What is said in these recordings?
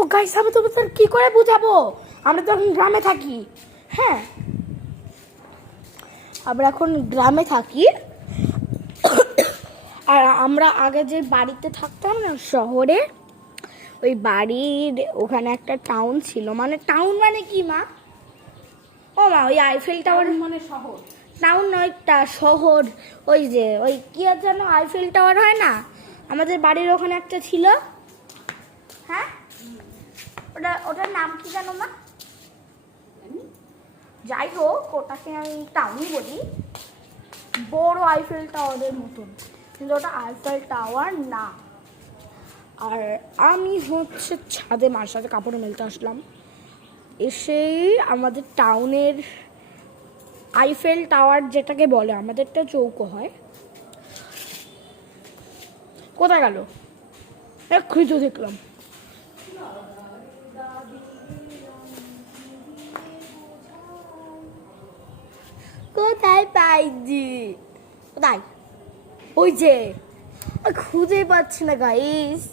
তো গাইস আমি তোমাদের কি করে বুঝাবো, আমরা তো এখন গ্রামে থাকি। হ্যাঁ, আমরা এখন গ্রামে থাকি। আর আমরা আগে যে বাড়িতে থাকতাম না শহরে, ওই বাড়ির ওখানে একটা টাউন ছিল। মানে টাউন মানে কি মা? ও মা, ওই আইফেল টাওয়ার মানে শহর। টাউন নয়, তা শহর। ওই যে ওই কি আর যেন আইফেল টাওয়ার হয় না, আমাদের বাড়ির ওখানে একটা ছিল। হ্যাঁ, ওটার নাম কি জানো মা? যাই হোক, ওটাকে আমি টাউনই বলি। বড় আইফেল টাওয়ারের মতন, কিন্তু ওটা আইফেল টাওয়ার না। আর আমি হচ্ছে ছাদে মার সাথে কাপড় মেলতে আসলাম, এসেই আমাদের টাউনের আইফেল টাওয়ার যেটাকে বলে, আমাদেরটা চৌকো হয়। কোথায় গেল? এক্ষুনি তো দেখলাম। কোথায় পাইছি? কোথায়? ওই যে, খুঁজে পাচ্ছি না গাইস।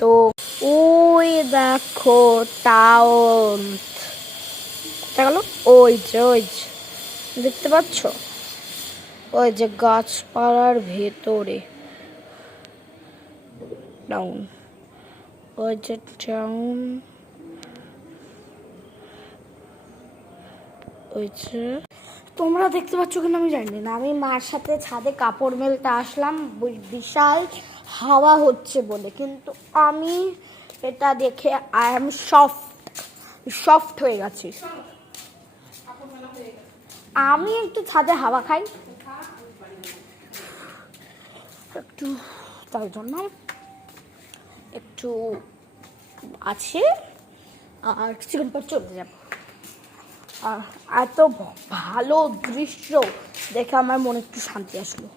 তো ওই দেখো টাউন, গেল ওই যে, দেখতে পাচ্ছ? ওই যে গাছপালার ভেতরে টাউন, ওই যে টাউন, ওই যে। তোমরা দেখতে পাচ্ছ কিনা আমি জানি না। আমি মার সাথে ছাদে কাপড় মেলতে আসলাম বিশাল হাওয়া হচ্ছে বলে, কিন্তু আমি এটা দেখে আই এম সফট হয়ে গেছি। আমি একটু ছাদে হাওয়া খাই একটু, তার জন্য একটু আছে। আর কিছুক্ষণ পর চলে যাব। আর এত ভালো দৃশ্য দেখে আমার মনে একটু শান্তি আসলো।